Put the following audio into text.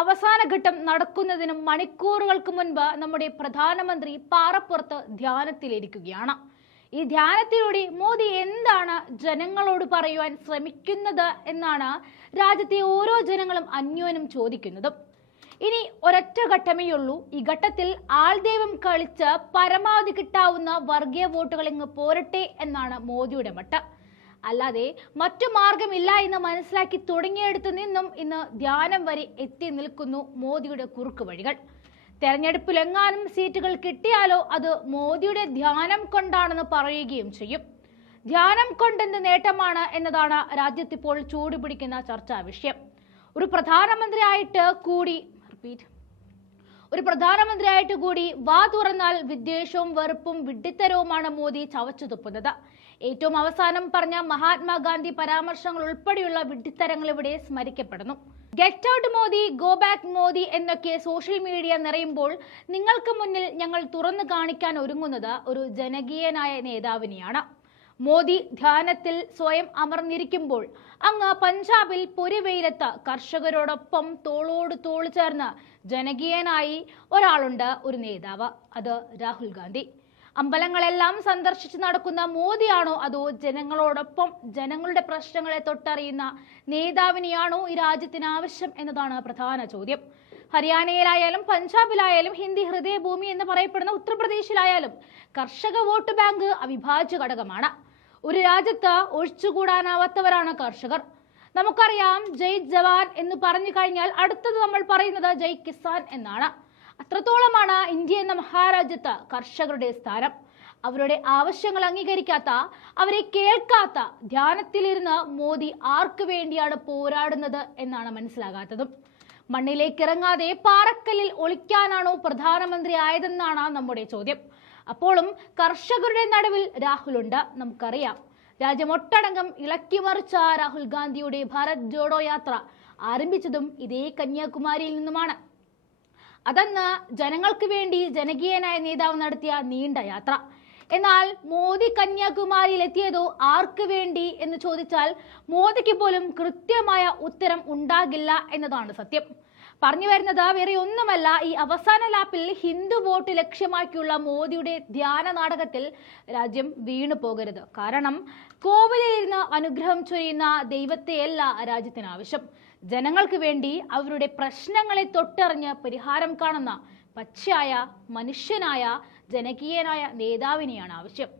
അവസാന ഘട്ടം നടക്കുന്നതിനും മണിക്കൂറുകൾക്ക് മുൻപ് നമ്മുടെ പ്രധാനമന്ത്രി പാറപ്പുറത്ത് ധ്യാനത്തിലിരിക്കുകയാണ്. ഈ ധ്യാനത്തിലൂടെ മോദി എന്താണ് ജനങ്ങളോട് പറയുവാൻ ശ്രമിക്കുന്നത് എന്നാണ് രാജ്യത്തെ ഓരോ ജനങ്ങളും അന്യോന്യം ചോദിക്കുന്നതും. ഇനി ഒരൊറ്റ ഘട്ടമേ ഉള്ളൂ. ഈ ഘട്ടത്തിൽ ആൾദൈവം കളിച്ച് പരമാവധി കിട്ടാവുന്ന വർഗീയ വോട്ടുകൾ ഇങ്ങ് പോരട്ടെ എന്നാണ് മോദിയുടെ മട്ട്. അല്ലാതെ മറ്റു മാർഗമില്ല എന്ന് മനസ്സിലാക്കി തുടങ്ങിയെടുത്ത് നിന്നും ഇന്ന് ധ്യാനം വരെ എത്തി നിൽക്കുന്നു മോദിയുടെ കുറുക്ക് വഴികൾ. തെരഞ്ഞെടുപ്പിൽ എങ്ങാനും സീറ്റുകൾ കിട്ടിയാലോ അത് മോദിയുടെ ധ്യാനം കൊണ്ടാണെന്ന് പറയുകയും ചെയ്യും. ധ്യാനം കൊണ്ടെന്ത് നേട്ടമാണ് എന്നതാണ് രാജ്യത്തിപ്പോൾ ചൂടുപിടിക്കുന്ന ചർച്ചാ വിഷയം. ഒരു പ്രധാനമന്ത്രിയായിട്ട് കൂടി വാ തുറന്നാൽ വിദ്വേഷവും വെറുപ്പും വിഡ്ഢിത്തരവുമാണ് മോദി ചവച്ചു തുപ്പുന്നത്. ഏറ്റവും അവസാനം പറഞ്ഞ മഹാത്മാഗാന്ധി പരാമർശങ്ങൾ ഉൾപ്പെടെയുള്ള വിഡ്ഢിത്തരങ്ങൾ ഇവിടെ സ്മരിക്കപ്പെടുന്നു. Get out Modi, go back Modi എന്നൊക്കെ സോഷ്യൽ മീഡിയ നിറയുമ്പോൾ നിങ്ങൾക്ക് മുന്നിൽ ഞങ്ങൾ തുറന്നു കാണിക്കാൻ ഒരുങ്ങുന്നത് ഒരു ജനകീയനായ നേതാവിനെയാണ്. മോദി ധ്യാനത്തിൽ സ്വയം അമർന്നിരിക്കുമ്പോൾ അങ്ങ് പഞ്ചാബിൽ പൊരിവെയിലത്ത് കർഷകരോടൊപ്പം തോളോട് തോൾ ചേർന്ന് ജനകീയനായി ഒരാളുണ്ട്, ഒരു നേതാവ്. അത് രാഹുൽ ഗാന്ധി. അമ്പലങ്ങളെല്ലാം സന്ദർശിച്ച് നടക്കുന്ന മോദിയാണോ അതോ ജനങ്ങളോടൊപ്പം ജനങ്ങളുടെ പ്രശ്നങ്ങളെ തൊട്ടറിയുന്ന നേതാവിനെയാണോ ഈ രാജ്യത്തിന് ആവശ്യം എന്നതാണ് പ്രധാന ചോദ്യം. ഹരിയാനയിലായാലും പഞ്ചാബിലായാലും ഹിന്ദി ഹൃദയഭൂമി എന്ന് പറയപ്പെടുന്ന ഉത്തർപ്രദേശിലായാലും കർഷക വോട്ട് ബാങ്ക് അവിഭാജ്യ ഘടകമാണ്. ഒരു രാജ്യത്ത് ഒഴിച്ചുകൂടാനാവാത്തവരാണ് കർഷകർ. നമുക്കറിയാം, ജയ് ജവാൻ എന്ന് പറഞ്ഞു കഴിഞ്ഞാൽ അടുത്തത് നമ്മൾ പറയുന്നത് ജയ് കിസാൻ എന്നാണ്. അത്രത്തോളമാണ് ഇന്ത്യ എന്ന മഹാരാജ്യത്ത് കർഷകരുടെ സ്ഥാനം. അവരുടെ ആവശ്യങ്ങൾ അംഗീകരിക്കാത്ത, അവരെ കേൾക്കാത്ത ധ്യാനത്തിലിരുന്ന് മോദി ആർക്കു വേണ്ടിയാണ് പോരാടുന്നത് എന്നാണ് മനസ്സിലാകാത്തതും. മണ്ണിലേക്ക് ഇറങ്ങാതെ പാറക്കല്ലിൽ ഒളിക്കാനാണോ പ്രധാനമന്ത്രി ആയതെന്നാണ് നമ്മുടെ ചോദ്യം. അപ്പോഴും കർഷകരുടെ നടുവിൽ രാഹുലുണ്ട്. നമുക്കറിയാം, രാജ്യമൊട്ടടങ്കം ഇളക്കിമറിച്ച രാഹുൽ ഗാന്ധിയുടെ ഭാരത് ജോഡോ യാത്ര ആരംഭിച്ചതും ഇതേ കന്യാകുമാരിയിൽ നിന്നുമാണ്. അതന്ന് ജനങ്ങൾക്ക് വേണ്ടി ജനകീയനായ നേതാവ് നടത്തിയ നീണ്ട യാത്ര. എന്നാൽ മോദി കന്യാകുമാരിയിൽ എത്തിയതോ ആർക്ക് വേണ്ടി എന്ന് ചോദിച്ചാൽ മോദിക്ക് പോലും കൃത്യമായ ഉത്തരം ഉണ്ടാകില്ല എന്നതാണ് സത്യം. പറഞ്ഞു വരുന്നത് വേറെ ഒന്നുമല്ല, ഈ അവസാന ലാപ്പിൽ ഹിന്ദു വോട്ട് ലക്ഷ്യമാക്കിയുള്ള മോദിയുടെ ധ്യാന നാടകത്തിൽ രാജ്യം വീണു പോകരുത്. കാരണം കോവിലിൽ ഇരുന്ന് അനുഗ്രഹം ചൊരിയുന്ന ദൈവത്തെയല്ല രാജ്യത്തിന് ആവശ്യം. ജനങ്ങൾക്ക് വേണ്ടി അവരുടെ പ്രശ്നങ്ങളെ തൊട്ടറിഞ്ഞ് പരിഹാരം കാണുന്ന പച്ചയായ മനുഷ്യനായ ജനകീയനായ നേതാവിനെയാണ് ആവശ്യം.